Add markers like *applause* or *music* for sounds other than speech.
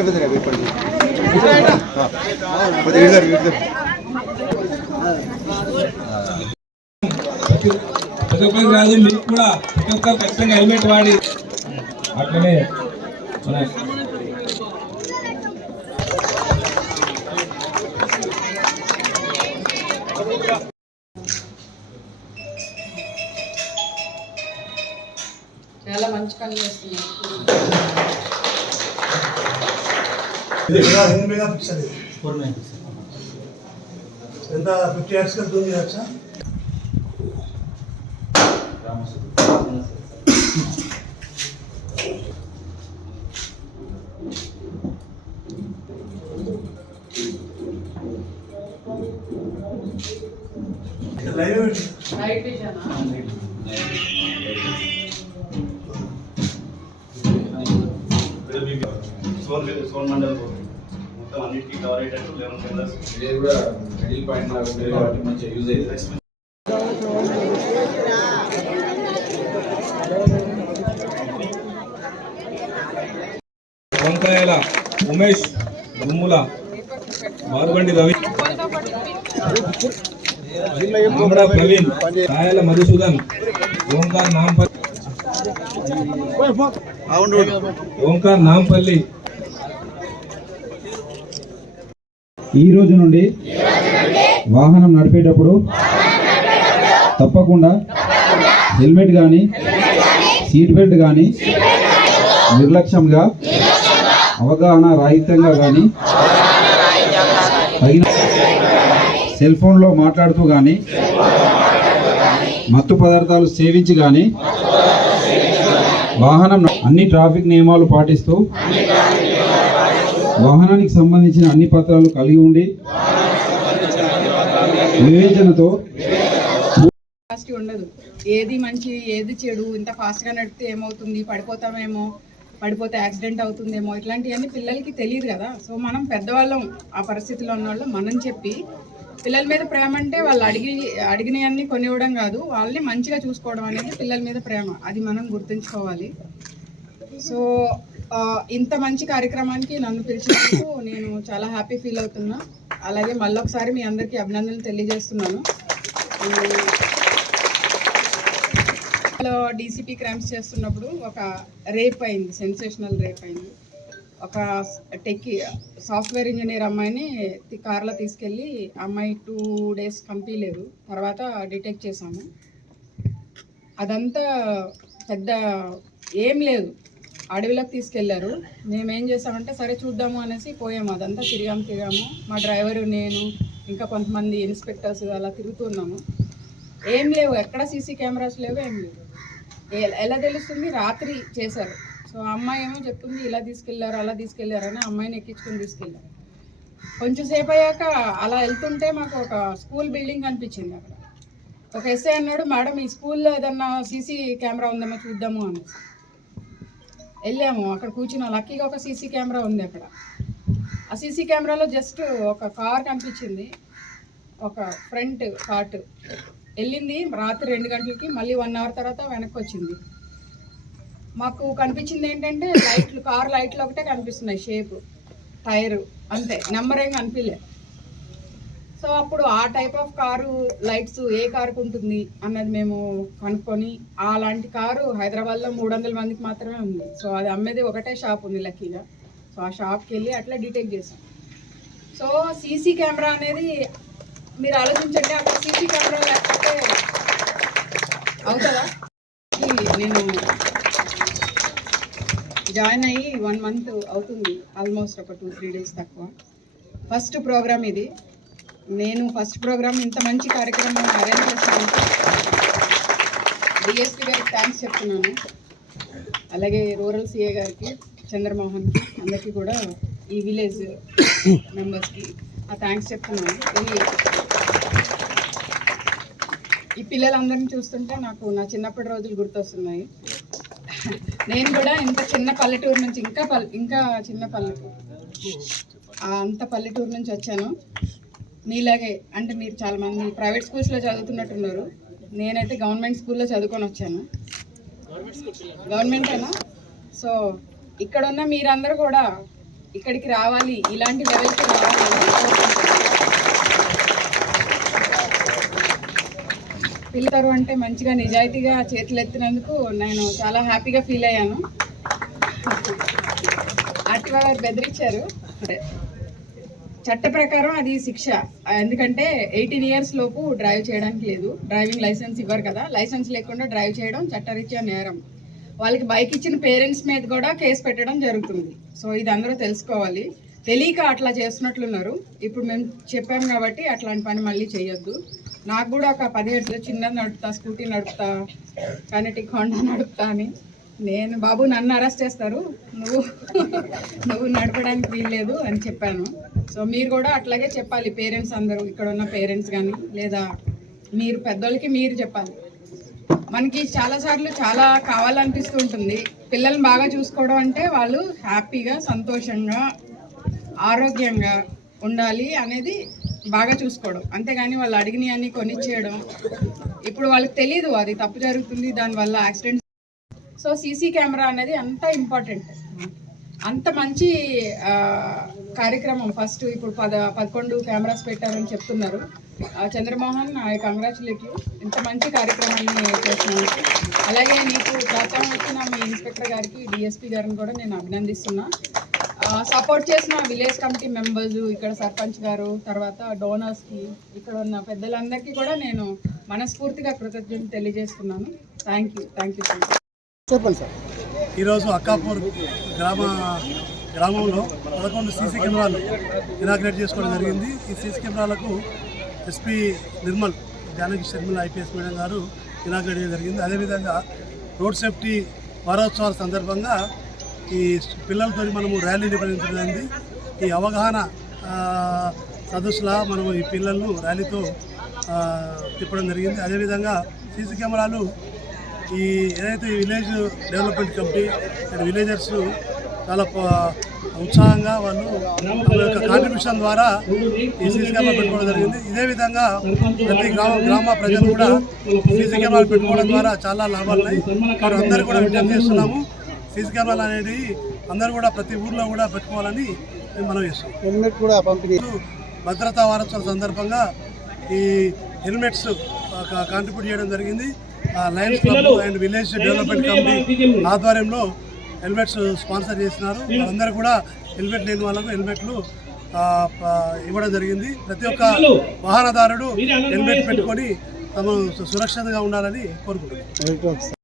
అయిపోతుంది ఇప్పటికి. ప్రతి ఒక్కరికి కాదు మీకు కూడా ప్రతి ఒక్కరు ఖచ్చితంగా హెల్మెట్ వాడి. అట్లనే మన చాలా మంచి పని చేస్తున్నారు ఎన్ని మెగా పిక్సెల్ ఎంత ఫిఫ్టీ ఇయర్స్ కదా లైవ్ విజన్ సోన్ సోన్ మండల్ మొత్తం అన్నిటికీ కవర్ అయ్యేటట్టు లెవెన్ కెమెరాస్ ఇది కూడా మిడిల్ పాయింట్ లాగా ఉంటుంది కాబట్టి మంచిగా యూజ్ అవుతుంది. వంకాయల ఉమేష్ గుమ్ముల మారుబండి రవి మామిడ ప్రవీణ్ కాయల మధుసూదన్ ఓంకార్ నాంపల్లి ఓంకార్ నాంపల్లి ఈ రోజు నుండి వాహనం నడిపేటప్పుడు తప్పకుండా హెల్మెట్ కానీ సీట్ బెల్ట్ కానీ నిర్లక్ష్యంగా అవగాహన రాహిత్యంగా కానీ తగిన సెల్ ఫోన్లో మాట్లాడుతూ కానీ మత్తు పదార్థాలు సేవించి కానీ వాహనం అన్ని ట్రాఫిక్ నియమాలు పాటిస్తూ వాహనానికి సంబంధించిన అన్ని పత్రాలు కలిగి ఉండి వివేచనతో ఉండదు. ఏది మంచి ఏది చెడు ఇంత ఫాస్ట్గా నడిపితే ఏమవుతుంది పడిపోతామేమో పడిపోతే యాక్సిడెంట్ అవుతుందేమో ఇట్లాంటివన్నీ పిల్లలకి తెలియదు కదా. సో మనం పెద్దవాళ్ళం ఆ పరిస్థితిలో ఉన్న వాళ్ళు మనం చెప్పి పిల్లల మీద ప్రేమ అంటే వాళ్ళు అడిగి అడిగినవన్నీ కొనివ్వడం కాదు. వాళ్ళని మంచిగా చూసుకోవడం అనేది పిల్లల మీద ప్రేమ. అది మనం గుర్తుంచుకోవాలి. సో ఇంత మంచి కార్యక్రమానికి నన్ను పిలిచినందుకు నేను చాలా హ్యాపీ ఫీల్ అవుతున్నా. అలాగే మళ్ళొకసారి మీ అందరికీ అభినందనలు తెలియజేస్తున్నాను. డీసీపీ క్రైమ్స్ చేస్తున్నప్పుడు ఒక రేప్ అయింది సెన్సేషనల్ రేప్ అయింది. ఒక టెక్కి సాఫ్ట్వేర్ ఇంజనీర్ అమ్మాయిని కార్లో తీసుకెళ్ళి అమ్మాయి టూ డేస్ కనిపించలేదు తర్వాత డిటెక్ట్ చేశాము. అదంతా పెద్ద ఏం లేదు. అడవిలోకి తీసుకెళ్ళారు. మేమేం చేసామంటే సరే చూద్దాము అనేసి పోయాము అదంతా తిరిగాము తిరిగాము. మా డ్రైవరు నేను ఇంకా కొంతమంది ఇన్స్పెక్టర్స్ అలా తిరుగుతున్నాము ఏం లేవు. ఎక్కడ సీసీ కెమెరాస్ లేవు ఏం లేవు. ఎలా తెలుస్తుంది? రాత్రి చేశారు. సో అమ్మాయి ఏమో చెప్తుంది ఇలా తీసుకెళ్ళారు అలా తీసుకెళ్ళారు అని అమ్మాయిని ఎక్కించుకొని తీసుకెళ్ళారు. కొంచెం సేపు అయ్యాక అలా వెళ్తుంటే మాకు ఒక స్కూల్ బిల్డింగ్ కనిపించింది అక్కడ. ఒక ఎస్ఐ అన్నాడు మేడం ఈ స్కూల్లో ఏదన్నా సీసీ కెమెరా ఉందేమో చూద్దాము అని వెళ్ళాము. అక్కడ కూర్చున్న. లక్కీగా ఒక సీసీ కెమెరా ఉంది అక్కడ. ఆ సీసీ కెమెరాలో జస్ట్ ఒక కార్ కనిపించింది. ఒక ఫ్రంట్ కార్ట్ వెళ్ళింది. రాత్రి రెండు గంటలకి మళ్ళీ వన్ అవర్ తర్వాత వెనక్కి వచ్చింది. మాకు కనిపించింది ఏంటంటే లైట్లు కార్ లైట్లు ఒకటే కనిపిస్తున్నాయి షేప్ టైరు అంతే. నెంబర్ ఏం కనిపించలేదు సో అప్పుడు ఆ టైప్ ఆఫ్ కారు లైట్స్ ఏ కారుకు ఉంటుంది అన్నది మేము కనుక్కొని అలాంటి కారు హైదరాబాద్లో మూడు వందల మందికి మాత్రమే ఉంది. సో అది అమ్మేది ఒకటే షాప్ ఉంది లక్కీగా. సో ఆ షాప్కి వెళ్ళి అట్లా డిటెక్ట్ చేసాం. సో సీసీ కెమెరా అనేది మీరు ఆలోచించండి అక్కడ సీసీ కెమెరా లేకపోతే అవుతుందా? నేను జాయిన్ అయ్యి వన్ మంత్ అవుతుంది ఆల్మోస్ట్ ఒక టూ త్రీ డేస్ తక్కువ. ఫస్ట్ ప్రోగ్రామ్ ఇది. నేను ఫస్ట్ ప్రోగ్రామ్ ఇంత మంచి కార్యక్రమం అరేంజ్ చేశాను. డిఎస్పీ గారికి థ్యాంక్స్ చెప్తున్నాను. అలాగే రూరల్ సిఏ గారికి చంద్రమోహన్ అందరికీ కూడా ఈ విలేజ్ మెంబర్స్కి ఆ థ్యాంక్స్ చెప్తున్నాను. ఈ పిల్లలందరినీ పిల్లలందరిని చూస్తుంటే నాకు నా చిన్నప్పటి రోజులు గుర్తొస్తున్నాయి. నేను కూడా ఇంత చిన్న పల్లెటూరు నుంచి ఇంకా పల్ ఇంకా చిన్న పల్లెటూరు అంత పల్లెటూరు నుంచి వచ్చాను. మీలాగే అంటే మీరు చాలా మంది ప్రైవేట్ స్కూల్స్లో చదువుతున్నట్టున్నారు. నేనైతే గవర్నమెంట్ స్కూల్లో చదువుకొని వచ్చాను. గవర్నమెంటేనా సో ఇక్కడ ఉన్న మీరందరూ కూడా ఇక్కడికి రావాలి ఇలాంటి లెవెల్కి రావాలి పిల్లతారు అంటే మంచిగా నిజాయితీగా చేతులు ఎత్తినందుకు నేను చాలా హ్యాపీగా ఫీల్ అయ్యాను. ఆర్టీవా గారు బెదిరించారు. చట్ట ప్రకారం అది శిక్ష. ఎందుకంటే ఎయిటీన్ ఇయర్స్ లోపు డ్రైవ్ చేయడానికి లేదు. డ్రైవింగ్ లైసెన్స్ ఇవ్వరు కదా. లైసెన్స్ లేకుండా డ్రైవ్ చేయడం చట్టరీత్యా నేరం. వాళ్ళకి బైక్ ఇచ్చిన పేరెంట్స్ మీద కూడా కేసు పెట్టడం జరుగుతుంది. సో ఇది అందరూ తెలుసుకోవాలి. తెలియక అట్లా చేస్తున్నట్లున్నారు. ఇప్పుడు మేము చెప్పాం కాబట్టి అట్లాంటి పని మళ్ళీ చేయొద్దు. నాకు కూడా ఒక పదిహేడు చిన్నది నడుపుతా స్కూటీ నడుపుతా కనెటిక్ హోండా నడుపుతా అని. నేను బాబు నన్ను అరెస్ట్ చేస్తారు. నువ్వు *laughs* నువ్వు నడపడానికి వీల్లేదు అని చెప్పాను. సో మీరు కూడా అట్లాగే చెప్పాలి. పేరెంట్స్ అందరూ ఇక్కడ ఉన్న పేరెంట్స్ కానీ లేదా మీరు పెద్దోళ్ళకి మీరు చెప్పాలి. మనకి చాలా సార్లు చాలా కావాలనిపిస్తూ ఉంటుంది. పిల్లల్ని బాగా చూసుకోవడం అంటే వాళ్ళు హ్యాపీగా సంతోషంగా ఆరోగ్యంగా ఉండాలి అనేది బాగా చూసుకోవడం. అంతేగాని వాళ్ళు అడిగినవి అన్ని కొనిచ్చేయడం. ఇప్పుడు వాళ్ళకి తెలియదు అది తప్పు జరుగుతుంది దానివల్ల యాక్సిడెంట్స్ సో సీసీ కెమెరా అనేది అంత ఇంపార్టెంట్. అంత మంచి కార్యక్రమం. ఫస్ట్ ఇప్పుడు పద పదకొండు కెమెరాస్ పెట్టారని చెప్తున్నారు. ఆ, చంద్రమోహన్ ఐ కంగ్రాచులేట్ యూ. ఇంత మంచి కార్యక్రమాన్ని చేసినందుకు. అలాగే నీకు ప్రోత్సాహం వచ్చిన మీ ఇన్స్పెక్టర్ గారికి డిఎస్పీ గారిని కూడా నేను అభినందిస్తున్నా. సపోర్ట్ చేసిన విలేజ్ కమిటీ మెంబర్స్ ఇక్కడ సర్పంచ్ గారు తర్వాత డోనర్స్కి ఇక్కడ ఉన్న పెద్దలందరికీ కూడా నేను మనస్ఫూర్తిగా కృతజ్ఞతలు తెలియజేస్తున్నాను. Thank you. థ్యాంక్ యూ చెప్పండి సార్. ఈరోజు అక్కాపూర్ గ్రామ గ్రామంలో పదకొండు సీసీ కెమెరాలు ఇనాగ్రేట్ చేసుకోవడం జరిగింది. ఈ సీసీ కెమెరాలకు ఎస్పీ నిర్మల్ జానకి శర్మల ఐపీఎస్ మేడం గారు ఇనాగ్రేట్ చేయడం జరిగింది. అదేవిధంగా రోడ్ సేఫ్టీ వారోత్సవాల సందర్భంగా ఈ పిల్లలతో మనము ర్యాలీ నిర్వహించడం జరిగింది ఈ అవగాహన సదస్సులా మనము ఈ పిల్లలను ర్యాలీతో తిప్పడం జరిగింది. అదేవిధంగా సీసీ కెమెరాలు ఈ ఏదైతే village development committee and villagers చాలా ఉత్సాహంగా వాళ్ళు తమ యొక్క కాంట్రిబ్యూషన్ ద్వారా ఈ సీసీ కెమెరా పెట్టుకోవడం జరిగింది. ఇదే విధంగా ప్రతి గ్రామ గ్రామ ప్రజలు కూడా సీసీ కెమెరాలు పెట్టుకోవడం ద్వారా చాలా లాభాలు ఉన్నాయి. వారు అందరూ కూడా విజ్ఞప్తి చేస్తున్నాము సీసీ కెమెరాలు అనేవి అందరూ కూడా ప్రతి ఊర్లో కూడా పెట్టుకోవాలని మేము మనం చేస్తాం భద్రతా వారోత్సవాల సందర్భంగా ఈ హెల్మెట్స్ కాంట్రిబ్యూట్ చేయడం జరిగింది. Lions club and village development committee ఆధ్వర్యంలో హెల్మెట్స్ స్పాన్సర్ చేసినారు అందరూ కూడా హెల్మెట్ లేని వాళ్ళకు హెల్మెట్లు ఇవ్వడం జరిగింది. ప్రతి ఒక్క వాహనదారుడు హెల్మెట్ పెట్టుకొని తమ సురక్షితంగా ఉండాలని కోరుకుంటున్నాను.